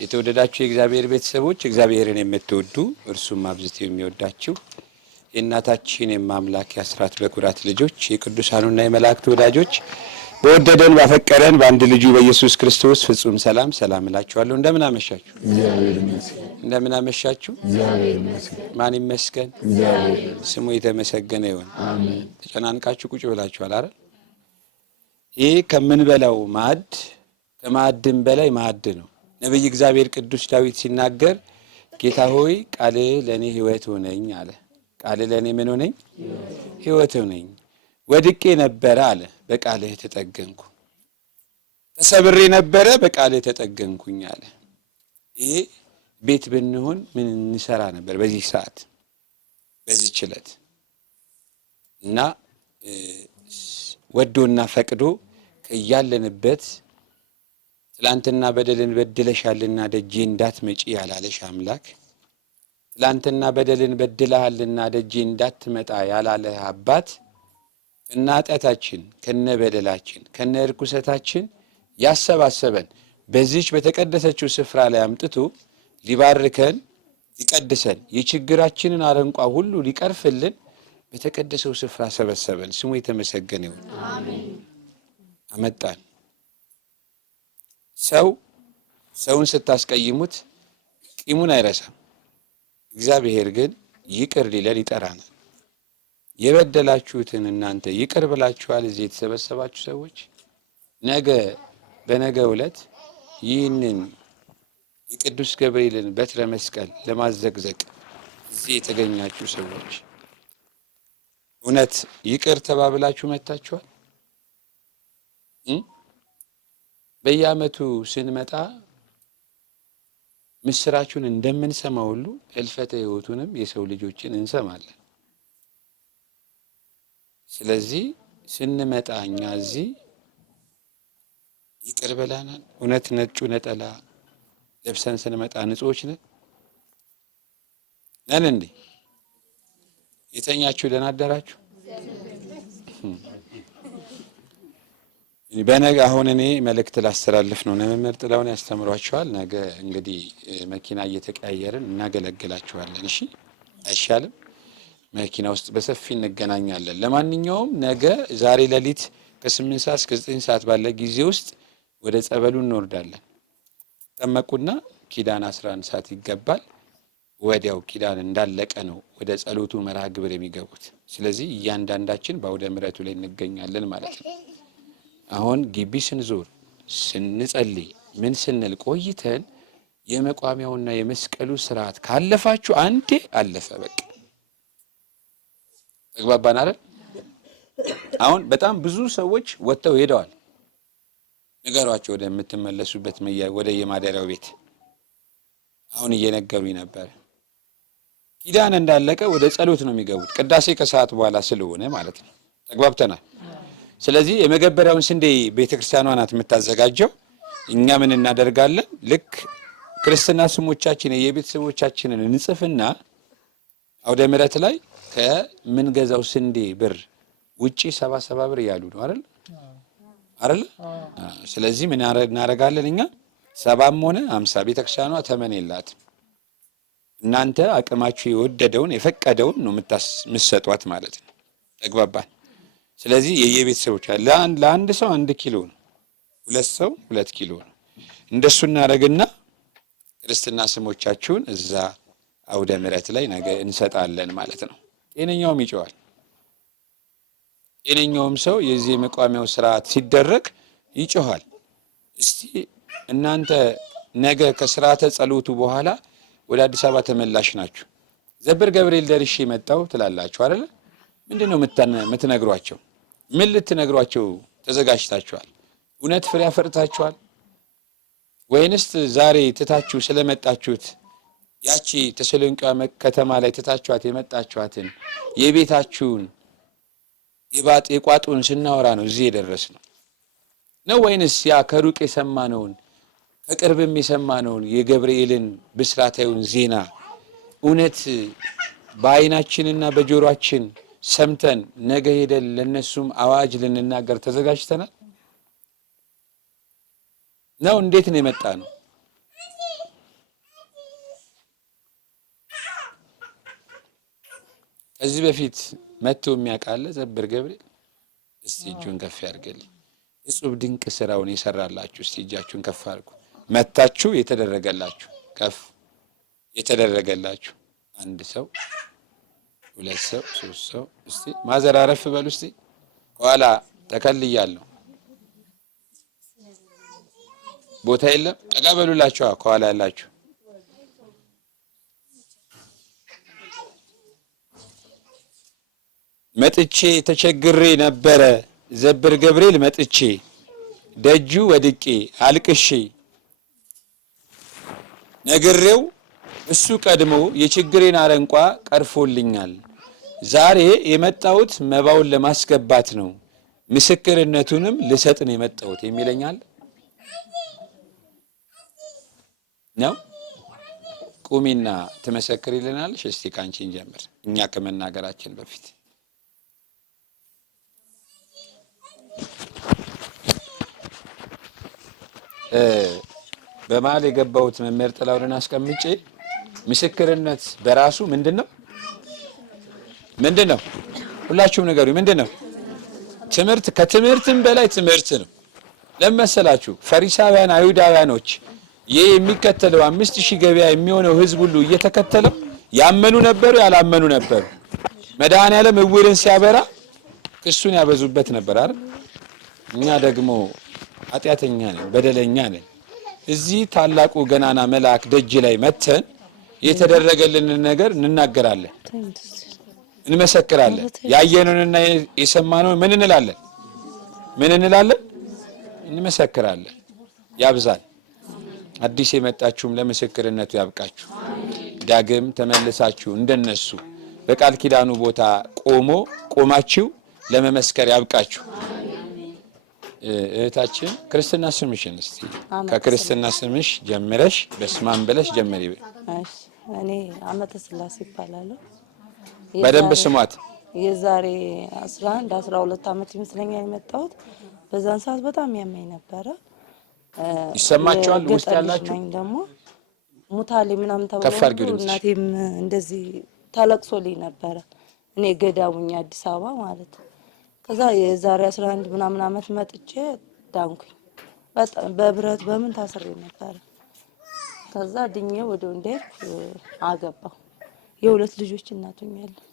የተወደዳችሁ የእግዚአብሔር ቤተሰቦች እግዚአብሔርን የምትወዱ እርሱም አብዝቶ የሚወዳችሁ የእናታችን የማምላክ የአስራት በኩራት ልጆች የቅዱሳኑና የመላእክት ወዳጆች በወደደን ባፈቀረን በአንድ ልጁ በኢየሱስ ክርስቶስ ፍጹም ሰላም እላችኋለሁ። እንደምን አመሻችሁ? እግዚአብሔር ይመስገን። እንደምን አመሻችሁ? እግዚአብሔር ይመስገን። ማን ይመስገን? እግዚአብሔር ስሙ የተመሰገነ ይሁን። አሜን። ተጨናንቃችሁ ቁጭ ብላችኋል አይደል? ይህ ከምንበላው ማዕድ ከማዕድም በላይ ማዕድ ነው። ነብይ እግዚአብሔር ቅዱስ ዳዊት ሲናገር ጌታ ሆይ ቃልህ ለኔ ሕይወት ሆነኝ አለ። ቃልህ ለኔ ምን ሆነኝ? ሕይወት ሆነኝ። ወድቄ ነበረ አለ፣ በቃልህ ተጠገንኩ። ተሰብሬ ነበረ፣ በቃልህ ተጠገንኩኝ አለ። ይሄ ቤት ብንሆን ምን እንሰራ ነበር በዚህ ሰዓት በዚህ ችለት እና ወዶና ፈቅዶ ከያለንበት ትላንትና በደልን በድለሻልና ደጄ እንዳትመጪ ያላለሽ አምላክ፣ ትላንትና በደልን በድለሃልና ደጄ እንዳትመጣ ያላለህ አባት ከነ ኃጢአታችን ከነ በደላችን ከነ እርኩሰታችን ያሰባሰበን በዚች በተቀደሰችው ስፍራ ላይ አምጥቶ ሊባርከን ሊቀድሰን የችግራችንን አረንቋ ሁሉ ሊቀርፍልን በተቀደሰው ስፍራ ሰበሰበን። ስሙ የተመሰገነ ይሁን። አሜን። አመጣን። ሰውን ስታስቀይሙት ቂሙን አይረሳም። እግዚአብሔር ግን ይቅር ሊለን ይጠራናል። የበደላችሁትን እናንተ ይቅር ብላችኋል። እዚህ የተሰበሰባችሁ ሰዎች በነገ ዕለት ይህንን የቅዱስ ገብርኤልን በትረ መስቀል ለማዘግዘቅ እዚህ የተገኛችሁ ሰዎች እውነት ይቅር ተባብላችሁ መጥታችኋል? በየዓመቱ ስንመጣ ምስራችሁን እንደምንሰማ ሁሉ እልፈተ ሕይወቱንም የሰው ልጆችን እንሰማለን። ስለዚህ ስንመጣ እኛ እዚህ ይቅር ብለናል። እውነት ነጩ ነጠላ ለብሰን ስንመጣ ንጹዎች ነን እንዴ? የተኛችሁ ደህና አደራችሁ? በነገ አሁን እኔ መልእክት ላስተላልፍ ነው። መምህር ጥላውን ያስተምሯችኋል። ነገ እንግዲህ መኪና እየተቀያየርን እናገለግላችኋለን። እሺ አይሻልም? መኪና ውስጥ በሰፊ እንገናኛለን። ለማንኛውም ነገ ዛሬ ሌሊት ከ8 ሰዓት እስከ 9 ሰዓት ባለ ጊዜ ውስጥ ወደ ጸበሉ እንወርዳለን። ጠመቁና ኪዳን 11 ሰዓት ይገባል። ወዲያው ኪዳን እንዳለቀ ነው ወደ ጸሎቱ መርሃ ግብር የሚገቡት። ስለዚህ እያንዳንዳችን በአውደ ምሕረቱ ላይ እንገኛለን ማለት ነው። አሁን ግቢ ስንዞር ስንጸልይ ምን ስንል ቆይተን የመቋሚያውና የመስቀሉ ስርዓት ካለፋችሁ አንዴ አለፈ በቃ። ተግባባን አይደል? አሁን በጣም ብዙ ሰዎች ወጥተው ሄደዋል። ንገሯቸው ወደምትመለሱበት ወደ የማደሪያው ቤት። አሁን እየነገሩኝ ነበር። ኪዳን እንዳለቀ ወደ ጸሎት ነው የሚገቡት። ቅዳሴ ከሰዓት በኋላ ስለሆነ ማለት ነው። ተግባብተናል። ስለዚህ የመገበሪያውን ስንዴ ቤተክርስቲያኗ ናት የምታዘጋጀው። እኛ ምን እናደርጋለን? ልክ ክርስትና ስሞቻችን የቤተሰቦቻችንን እንጽፍና አውደ ምሕረት ላይ ከምንገዛው ስንዴ ብር ውጪ 77 ብር ያሉ ነው አይደል? ስለዚህ ምን እናደርጋለን? እኛ 70ም ሆነ 50 ቤተክርስቲያኗ ተመን የላትም። እናንተ አቅማችሁ የወደደውን የፈቀደውን ነው የምትሰጧት ማለት ነው። ተግባባን? ስለዚህ የየቤተሰቦች ለአንድ ሰው 1 ኪሎ ነው፣ 2 ሰው 2 ኪሎ ነው። እንደሱ እናደርግና ክርስትና ስሞቻችሁን እዛ አውደ ምሕረት ላይ ነገ እንሰጣለን ማለት ነው። ጤነኛውም ይጮሃል። ጤነኛውም ሰው የዚህ የመቋሚያው ስርዓት ሲደረግ ይጮሃል። እስቲ እናንተ ነገ ከስርዓተ ጸሎቱ በኋላ ወደ አዲስ አበባ ተመላሽ ናችሁ። ዘብር ገብርኤል ደርሼ መጣሁ ትላላችሁ አይደል? ምንድነው የምትነግሯቸው? ምን ልትነግሯቸው ተዘጋጅታችኋል? እውነት ፍሬ አፈርታችኋል ወይንስ ዛሬ ትታችሁ ስለመጣችሁት ያቺ ተሰሎንቄ ከተማ ላይ ትታችኋት የመጣችኋትን የቤታችሁን የቋጡን ስናወራ ነው እዚህ የደረስነው ነው? ወይንስ ያ ከሩቅ የሰማነውን ከቅርብም የሰማነውን የገብርኤልን ብስራታዊውን ዜና እውነት በዓይናችንና በጆሮአችን ሰምተን ነገ ሄደን ለነሱም አዋጅ ልንናገር ተዘጋጅተናል ነው? እንዴት ነው የመጣ ነው? ከዚህ በፊት መጥቶ የሚያውቃለ ዘብር ገብርኤል? እስቲ እጁን ከፍ ያድርግልኝ። እጹብ ድንቅ ስራውን የሰራላችሁ እስቲ እጃችሁን ከፍ አድርጉ። መታችሁ የተደረገላችሁ ከፍ የተደረገላችሁ አንድ ሰው፣ ሁለት ሰው፣ ሶስት ሰው። እስቲ ማዘር አረፍ በሉ እስቲ። ከኋላ ተከልያለሁ ቦታ የለም። ተቀበሉላችሁ ከኋላ ያላችሁ። መጥቼ ተቸግሬ ነበረ ዘብር ገብርኤል መጥቼ ደጁ ወድቄ አልቅሼ ነግሬው እሱ ቀድሞ የችግሬን አረንቋ ቀርፎልኛል። ዛሬ የመጣሁት መባውን ለማስገባት ነው፣ ምስክርነቱንም ልሰጥ ነው የመጣሁት የሚለኛል ነው። ቁሚና ትመሰክሪልናለሽ። እስቲ ካንቺን ጀምር እኛ ከመናገራችን በፊት። በመሀል የገባሁት መምህር ጥላሁንን አስቀምጬ ምስክርነት በራሱ ምንድነው? ምንድነው? ሁላችሁም ንገሩኝ። ምንድነው? ትምህርት፣ ከትምህርትም በላይ ትምህርት ነው። ለመሰላችሁ ፈሪሳውያን አይሁዳውያኖች ይህ የሚከተለው 5000 ገበያ የሚሆነው ህዝብ ሁሉ እየተከተለው ያመኑ ነበሩ፣ ያላመኑ ነበሩ። መድኃኔዓለም እውርን ሲያበራ ክሱን ያበዙበት ነበር አይደል? እኛ ደግሞ ኃጢአተኛ ነን፣ በደለኛ ነን። እዚህ ታላቁ ገናና መልአክ ደጅ ላይ መተን የተደረገልንን ነገር እንናገራለን፣ እንመሰክራለን። ያየነውንና የሰማነውን ምን እንላለን? ምን እንላለን? እንመሰክራለን። ያብዛል። አዲስ የመጣችሁም ለምስክርነቱ ያብቃችሁ። ዳግም ተመልሳችሁ እንደነሱ በቃል ኪዳኑ ቦታ ቆማችሁ ለመመስከር ያብቃችሁ። እህታችን ክርስትና ስምሽን እስቲ ከክርስትና ስምሽ ጀምረሽ በስማም ብለሽ ጀምሪ። እሺ፣ እኔ አመተ ስላሴ ይባላል። በደንብ ስሟት። የዛሬ 11 12 አመት ይመስለኛል የመጣሁት። በዛን ሰዓት በጣም ያመኝ ነበረ። ይሰማቸዋል ውስጥ ያላችሁ ደግሞ ሙታሌ ምናምን ተብሎ እናቴም እንደዚህ ተለቅሶልኝ ነበረ። እኔ ገዳሙኝ አዲስ አበባ ማለት ነው። ከዛ የዛሬ 11 ምናምን አመት መጥቼ ዳንኩኝ። በጣም በብረት በምን ታስሬ ነበረ። ከዛ ድኜ ወደ ወንዴ አገባሁ። የሁለት ልጆች እናት ሆኛለሁ።